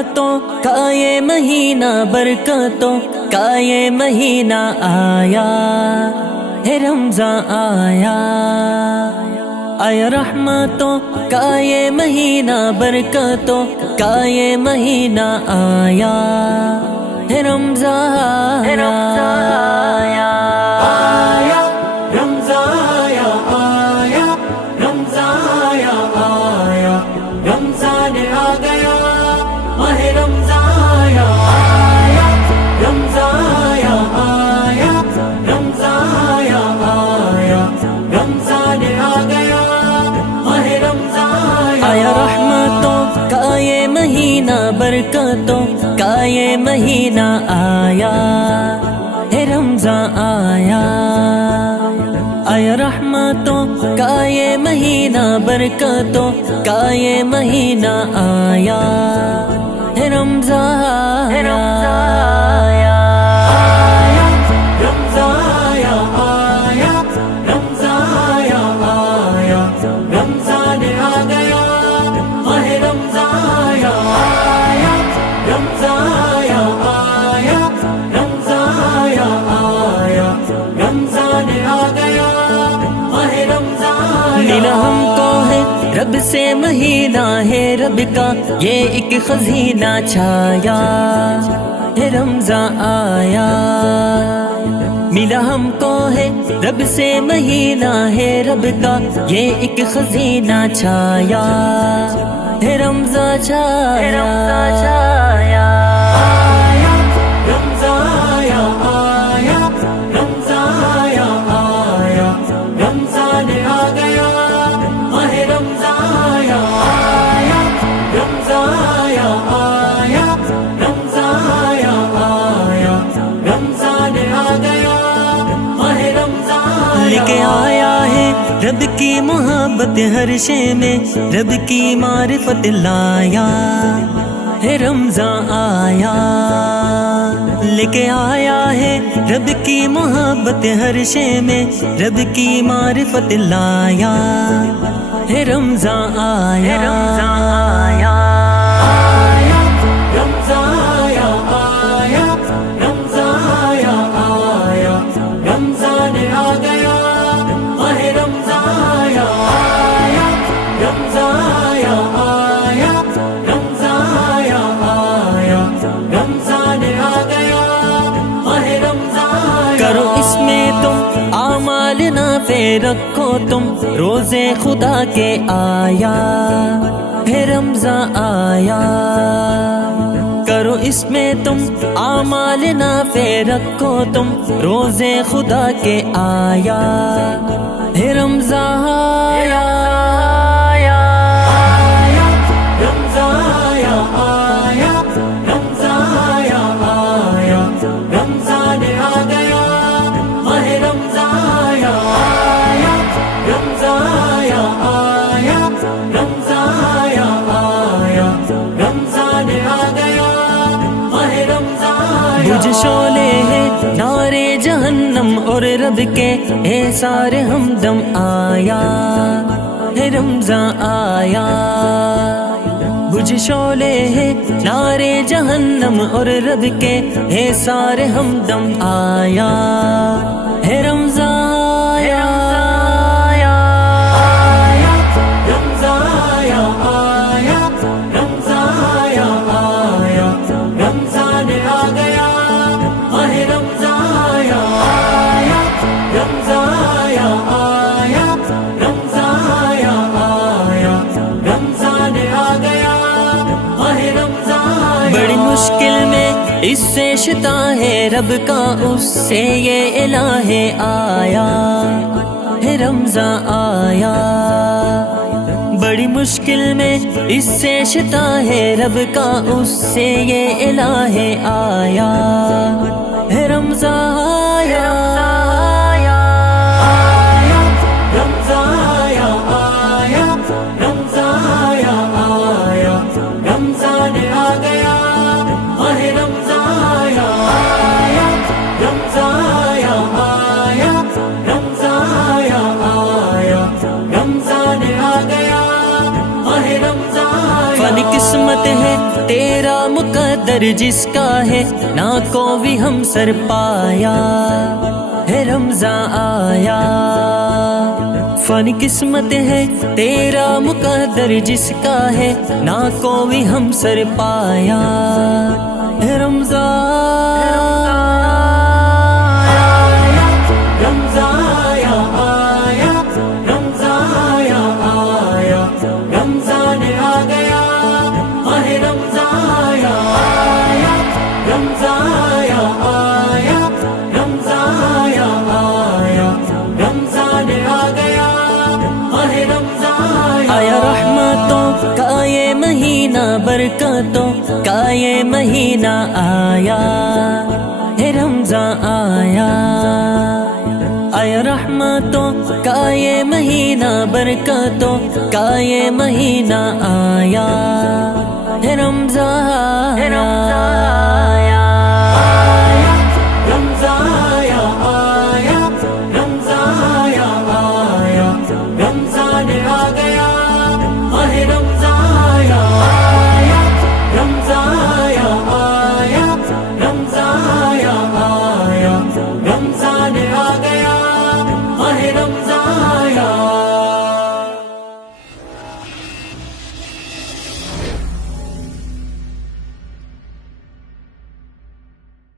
رحمتوں کا یہ مہینہ، برکتوں کا یہ مہینہ آیا ہے، رمضان آیا آیا رحمتوں کا یہ مہینہ، برکتوں کا یہ مہینہ آیا ہے، رمضان آیا آیا رمضان آیا، آیا رمضان آیا، آیا رمضان آ گیا، ماہ رمضان آیا، آیا رمضان آیا، آیا رمضان آیا، آیا رمضان آ گیا، ماہ رمضان آیا رحمتوں کا یہ مہینہ، برکتوں کا یہ مہینہ آیا ہے، رمضان آیا آیا رحمتوں کا یہ مہینہ، برکتوں کا یہ مہینہ آیا ہے، رمضان آیا آیا رمضان آیا، آیا رمضان آیا، آیا رمضان آ گیا، ماہ رمضان آیا، آیا رمضان آیا، آیا رمضان آیا، آیا رمضان آ گیا، ماہ رمضان ملا ہم کو ہے رب سے مہینہ، ہے رب کا یہ ایک خزینہ چھایا ہے، رمضان آیا ملا ہم کو ہے رب سے مہینہ، ہے رب کا یہ ایک خزینہ چھایا ہے، رمضان چھایا آیا رمضان آیا، آیا رمضان آیا، آیا رمضان آ گیا، ماہ رمضان آیا، آیا رمضان آیا، آیا رمضان آیا، آیا رمضان آ گیا، ماہ رمضان لے کے آیا ہے رب کی محبت، ہر شے میں رب کی معرفت لایا ہے، رمضان آیا لے کے آیا ہے رب کی محبت، ہر شے میں رب کی معرفت لایا ہے، رمضان آیا آیا رمضان آیا، آیا رمضان آیا، آیا رمضان آ گیا، ماہ رمضان آیا، آیا رمضان آیا، آیا رمضان آیا، آیا رمضان آ گیا، ماہ رمضان کرو اس میں تم اعمال نافع، رکھو تم روزے خدا کے، آیا ہے رمضان آیا کرو اس میں تم اعمال نافع، رکھو تم روزے خدا کے، آیا ہے رمضان آیا رمضان آیا، آیا رمضان آیا، آیا رمضان آ گیا، ماہ رمضان آیا، آیا رمضان آیا، آیا رمضان آیا، آیا رمضان آ گیا، ماہ رمضان بجھ شعلے ہے نارے جہنم، اور رب کے احسار ہمدم، آیا ہے رمضان آیا بجھ شعلے ہے نارے جہنم، اور رب کے احسار ہمدم، آیا ہے رمضان آیا رمضان آیا، آیا رمضان آیا، آیا رمضان آ گیا، ماہ رمضان آیا، آیا رمضان آیا، آیا رمضان آیا، آیا رمضان آ گیا، ماہ رمضان بڑی مشکل میں اس سے شتا ہے رب کا، اس سے یہ الہ آیا ہے، رمضان آیا بڑی مشکل میں اس سے شتا ہے رب کا، اس سے یہ الہ آیا ہے، رمضان آیا رمضان آیا، آیا رمضان آیا، آیا رمضان آ گیا، ماہ رمضان آیا، آیا رمضان آیا، آیا رمضان آیا، آیا رمضان آ گیا، ماہ رمضان فن قسمت ہے تیرا مقدر جس کا ہے نہ کوئی ہم سر پایا ہے رمضان آیا فانی قسمت ہے تیرا مقدر جس کا ہے نہ کوئی ہم سر پایا ہے رمضان آیا رحمتوں کا یہ مہینہ برکتوں کا یہ مہینہ آیا ہے رمضان آیا آیا رحمتوں کا یہ مہینہ برکتوں کا یہ مہینہ آیا ہے رمضان